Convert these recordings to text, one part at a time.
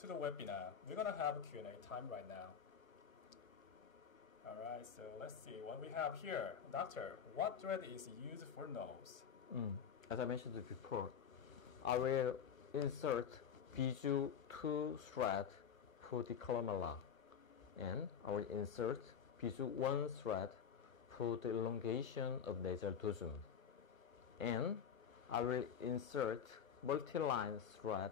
to the webinar. We're gonna have a Q&A time right now. All right, so let's see what we have here. Doctor, what thread is used for nose? As I mentioned before, I will insert Biju 2 thread for the columella, and I will insert Biju 1 thread for the elongation of nasal dorsum, and I will insert multi-line thread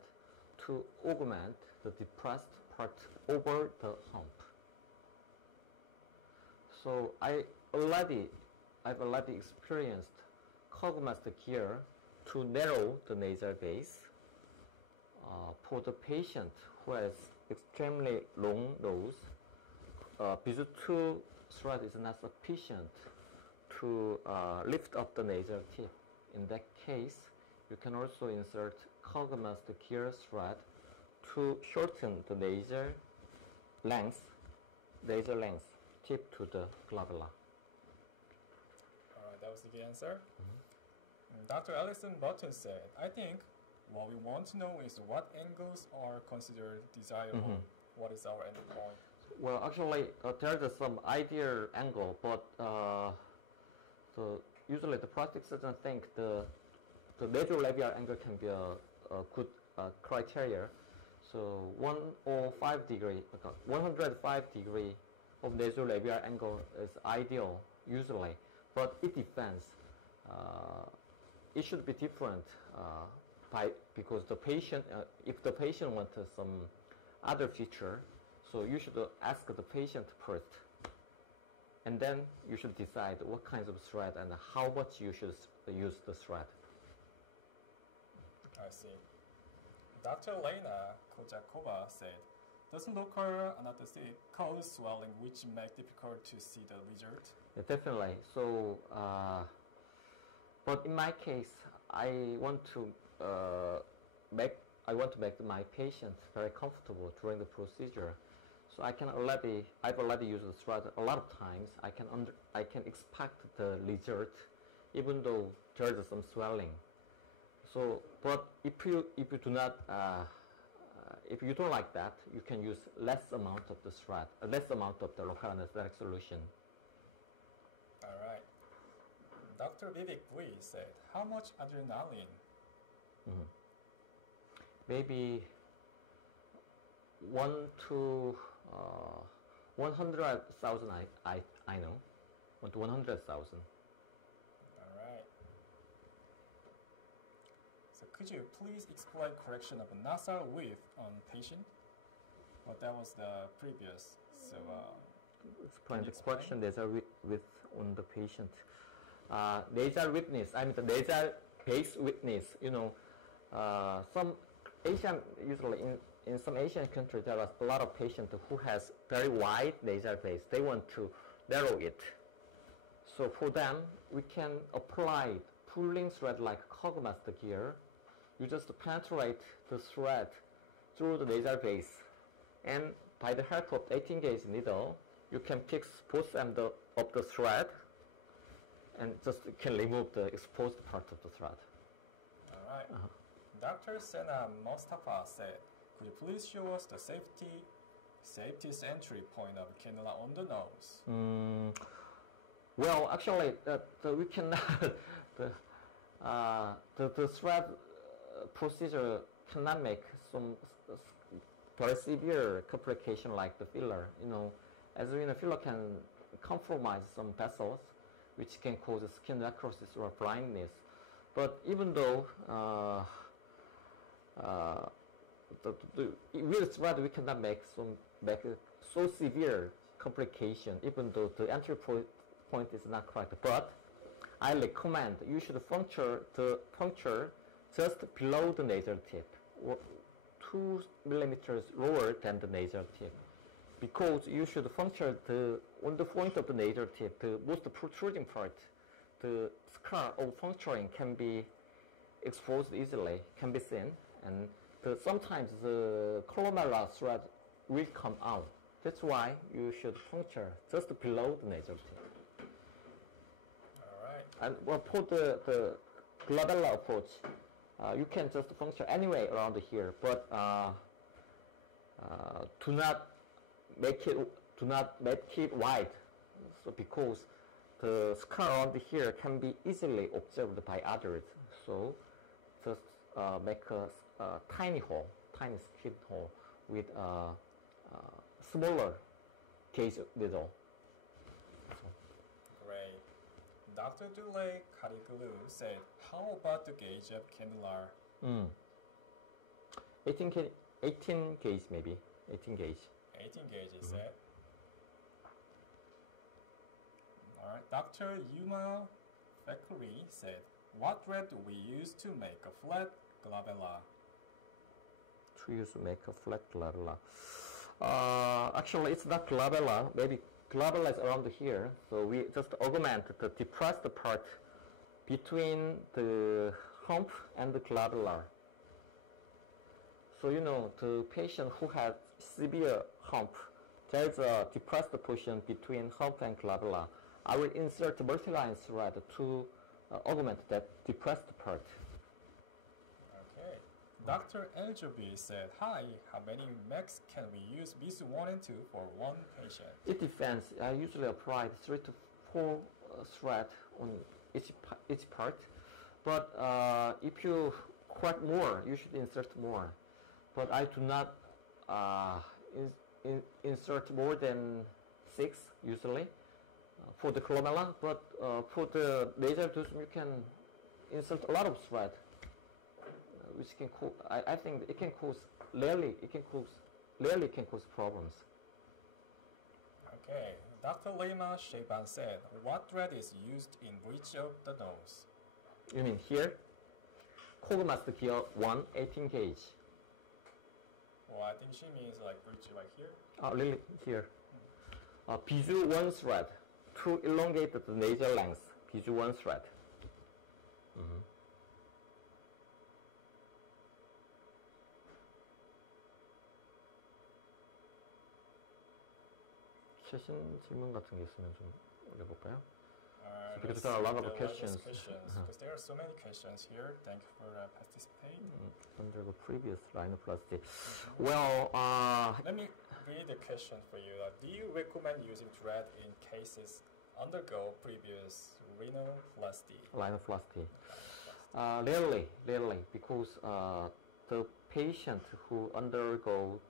to augment the depressed part over the hump. So I've already experienced Cogmaster gear to narrow the nasal base. For the patient who has extremely long nose, Biju 2 thread is not sufficient to lift up the nasal tip. In that case, you can also insert Cogmaster gear thread to shorten the nasal length tip to the globular. Alright, that was the good answer. Dr. Alison Button said, I think what we want to know is what angles are considered desirable. What is our end point? Well, actually, there is some ideal angle, but usually the plastic surgeon think the nasolabial angle can be a good criteria. So 105 degree of nasolabial angle is ideal usually, but it depends. It should be different because the patient, if the patient wants some other feature, so you should ask the patient first, and then you should decide what kinds of thread and how much you should use the thread. I see. Dr. Lena Kojakova said, does local anesthetic cause swelling which make difficult to see the result? Yeah, definitely. So, but in my case, I want to make my patient very comfortable during the procedure. So I've already used the thread a lot of times. I can expect the result, even though there is some swelling. So, but if you do not, if you don't like that, you can use less amount of the thread, less amount of the local anesthetic solution. All right. Dr. Vivek V said, how much adrenaline? Maybe 1 to 100,000. I know, 1 to 100,000. All right. So could you please explain correction of nasal width on patient? Well, that was the previous. So explain the correction nasal width on the patient. Nasal widthness, I mean the nasal base widthness. You know, some Asian, usually in some Asian countries, there are a lot of patients who has very wide nasal base. They want to narrow it. So for them, we can apply pulling thread like Cogmaster gear. You just penetrate the thread through the nasal base, and by the help of 18-gauge needle, you can fix both ends of the thread, and just can remove the exposed part of the thread. All right. Dr. Sena Mostafa said, could you please show us the safest entry point of cannula on the nose? Well, actually, we cannot the thread procedure cannot make some very severe complication like the filler. You know, as we know, filler can compromise some vessels, which can cause skin necrosis or blindness. But even though with thread we cannot make so severe complication, even though the entry point is not correct. But I recommend you should puncture just below the nasal tip, or 2 millimeters lower than the nasal tip, because you should puncture on the point of the nasal tip, the most protruding part. The scar of puncturing can be exposed easily, can be seen, and sometimes the columella thread will come out. That's why you should puncture just below the nasal tip. All right. And well, for the globular approach, you can just puncture anyway around here, but do not make it wide, so because the scar around here can be easily observed by others. So just make a tiny hole, tiny skin hole with a smaller gauge needle. Great. Dr. Dulay Kadigulu said, how about the gauge of cannula? 18 gauge maybe, 18 gauge. 18 gauge, he said. Alright, Dr. Yuma Fakuri said, what thread do we use to make a flat glabella? To use to make a flat glabella. Actually, it's not glabella. Maybe glabella is around here. So we just augment the depressed part between the hump and the glabella. So the patient who has severe hump, there is a depressed portion between hump and glabella. I will insert multi-line thread to augment that depressed part. Okay. Dr. Eljobi said, hi, how many max can we use VIS1 and 2 for one patient? It depends. I usually apply 3 to 4 threads on each part. But if you quite more, you should insert more. But I do not insert more than 6 usually for the glabella. But for the laser tooth, you can insert a lot of thread, which can cause. I think it can cause rarely can cause problems. Okay, Dr. Lema Sheban said, what thread is used in bridge of the nose? You mean here? Kogomaster gear 1, 18 gauge. Well, I think she means like bridge right here. Oh, really? Here. Bijou 1 thread to elongate the nasal length. Bijou 1 thread. 최신 질문 같은 게 있으면 좀 올려볼까요? Because there are a lot of questions. Because there are so many questions here. Thank you for participating. Under the previous rhinoplasty. Well, let me read the question for you. Do you recommend using thread in cases undergo previous rhinoplasty? Rhinoplasty. Rarely, because the patient who underwent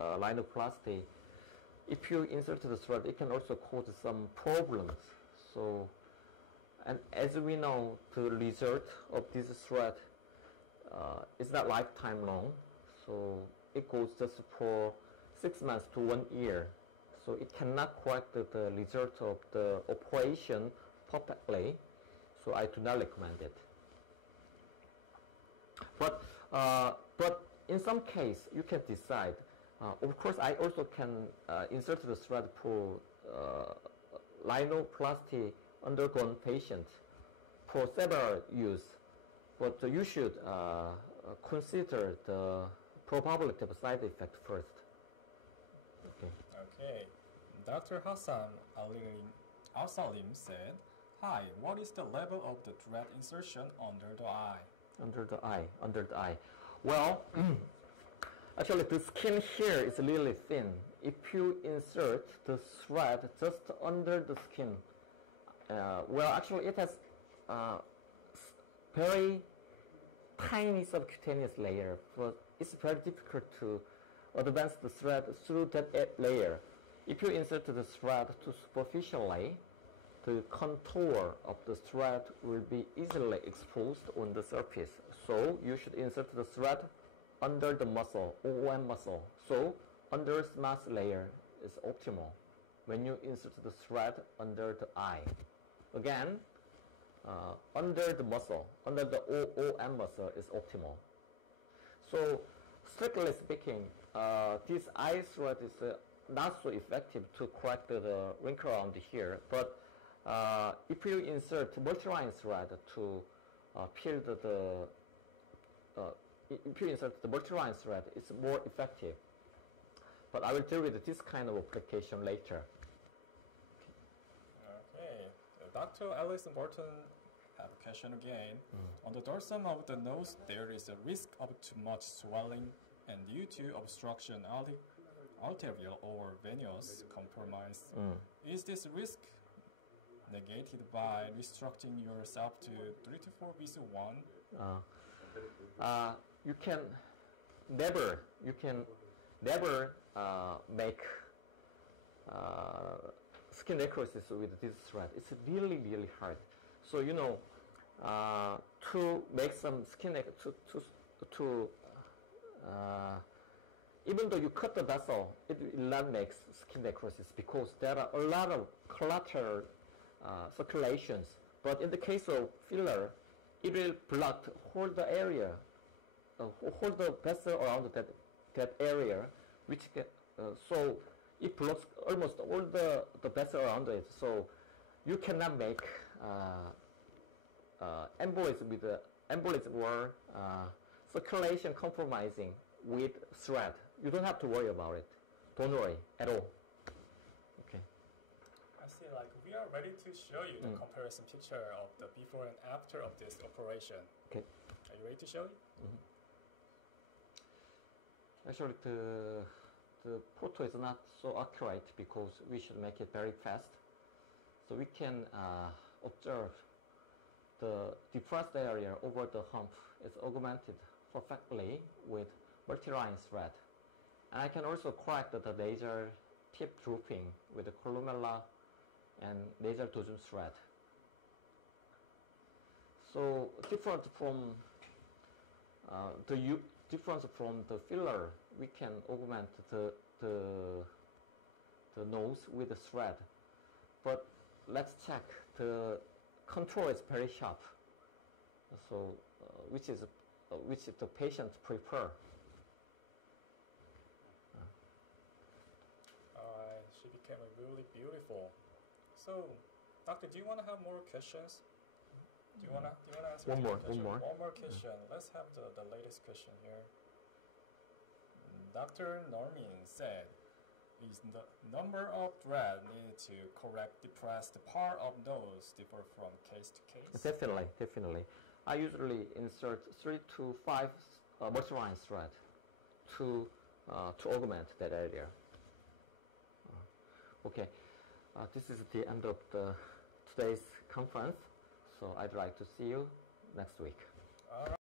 rhinoplasty, if you insert the thread, it can also cause some problems. So, and as we know, the result of this thread is not lifetime long. So it goes just for 6 months to 1 year. So it cannot correct the result of the operation perfectly. So I do not recommend it. But in some case, you can decide. Of course, I also can insert the thread for rhinoplasty undergone patients for several use, but you should consider the probability of side effect first. Okay. Dr. Hassan Al-Salim said, hi, what is the level of the thread insertion under the eye? Under the eye. Well, actually, the skin here is really thin. If you insert the thread just under the skin, well, actually, it has very tiny subcutaneous layer, but it's very difficult to advance the thread through that layer. If you insert the thread too superficially, the contour of the thread will be easily exposed on the surface. So you should insert the thread under the muscle, OM muscle. So under smooth layer is optimal when you insert the thread under the eye. Again, under the muscle, under the OM muscle is optimal. So strictly speaking, this eye thread is not so effective to correct the wrinkle around here. But if you insert multi-line thread to peel if you insert the multi-line thread, it's more effective. But I will deal with this kind of application later. Okay. Dr. Alison Burton have a question again. On the dorsum of the nose, there is a risk of too much swelling and due to obstruction arterial or venous compromise, is this risk negated by restricting yourself to 3 to 4 BC1? You can never make skin necrosis with this thread. It's really hard. So to make some skin even though you cut the vessel, it will not make skin necrosis because there are a lot of collateral circulations. But in the case of filler, it will block whole the area, hold the vessel around that area, which so it blocks almost all the vessel around it. So you cannot make embolism with the embolism or circulation compromising with thread. You don't have to worry about it. Don't worry at all. Okay. I see. Like we are ready to show you the comparison picture of the before and after of this operation. Okay. Are you ready to show it? Actually, the photo is not so accurate because we should make it very fast. So we can observe the depressed area over the hump is augmented perfectly with multi-line thread. And I can also correct the laser tip drooping with the columella and laser dosum thread. So different from the filler, we can augment the nose with the thread. But let's check. The control is very sharp. So which the patient prefer. She became really beautiful. So, doctor, do you want to have more questions? Do you want to ask one more question? Let's have the latest question here. Dr. Normin said, is the number of thread needed to correct depressed part of nose differ from case to case? Definitely. I usually insert 3 to 5 multi-line thread to augment that area. Okay, this is the end of today's conference. So I'd like to see you next week. All right.